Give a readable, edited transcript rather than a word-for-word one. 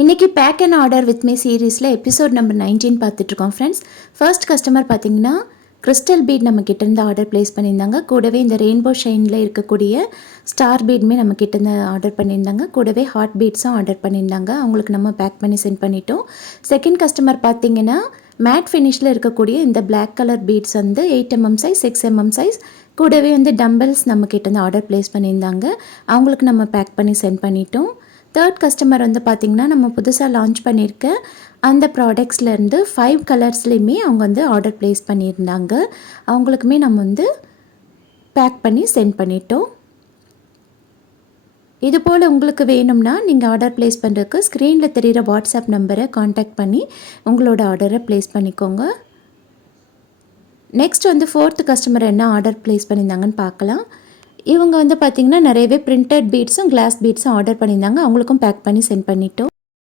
இன்றைக்கி pack and order with me சீரீஸில் episode number 19 பார்த்துட்ருக்கோம் ஃப்ரெண்ட்ஸ். ஃபர்ஸ்ட் கஸ்டமர் பார்த்திங்கன்னா கிறிஸ்டல் பீட் நம்ம கிட்டேருந்து ஆர்டர் ப்ளேஸ் பண்ணியிருந்தாங்க. கூடவே இந்த ரெயின்போ ஷைனில் இருக்கக்கூடிய ஸ்டார் பீடுமே நம்ம கிட்டேருந்து ஆர்டர் பண்ணியிருந்தாங்க. கூடவே ஹார்ட் பீட்ஸும் ஆர்டர் பண்ணியிருந்தாங்க. அவங்களுக்கு நம்ம பேக் பண்ணி சென்ட் பண்ணிட்டோம். செகண்ட் கஸ்டமர் பார்த்திங்கன்னா மேட் ஃபினிஷில் இருக்கக்கூடிய இந்த பிளாக் கலர் பீட்ஸ் வந்து 8mm சைஸ் 6mm சைஸ் கூடவே வந்து டம்பல்ஸ் நம்ம கிட்டேருந்து ஆர்டர் ப்ளேஸ் பண்ணியிருந்தாங்க. அவங்களுக்கு நம்ம பேக் பண்ணி சென்ட் பண்ணிட்டோம். தேர்ட் கஸ்டமர் வந்து பார்த்திங்கன்னா நம்ம புதுசாக லான்ச் பண்ணியிருக்க அந்த ப்ராடக்ட்ஸ்லேருந்து 5 கலர்ஸ்லேயுமே அவங்க வந்து ஆர்டர் ப்ளேஸ் பண்ணியிருந்தாங்க. அவங்களுக்குமே நம்ம வந்து பேக் பண்ணி சென்ட் பண்ணிட்டோம். இதுபோல் உங்களுக்கு வேணும்னா நீங்கள் ஆர்டர் ப்ளேஸ் பண்ணுறதுக்கு ஸ்க்ரீனில் தெரிகிற வாட்ஸ்அப் நம்பரை காண்டாக்ட் பண்ணி உங்களோட ஆர்டரை ப்ளேஸ் பண்ணிக்கோங்க. நெக்ஸ்ட் வந்து ஃபோர்த்து கஸ்டமர் என்ன ஆர்டர் ப்ளேஸ் பண்ணியிருந்தாங்கன்னு பார்க்கலாம். இவங்க வந்து பார்த்திங்கன்னா நிறையவே பிரிண்டட் பீட்ஸும் கிளாஸ் பீட்ஸும் ஆர்டர் பண்ணியிருந்தாங்க. அவங்களுக்கும் பேக் பண்ணி சென்ட் பண்ணிட்டோம்.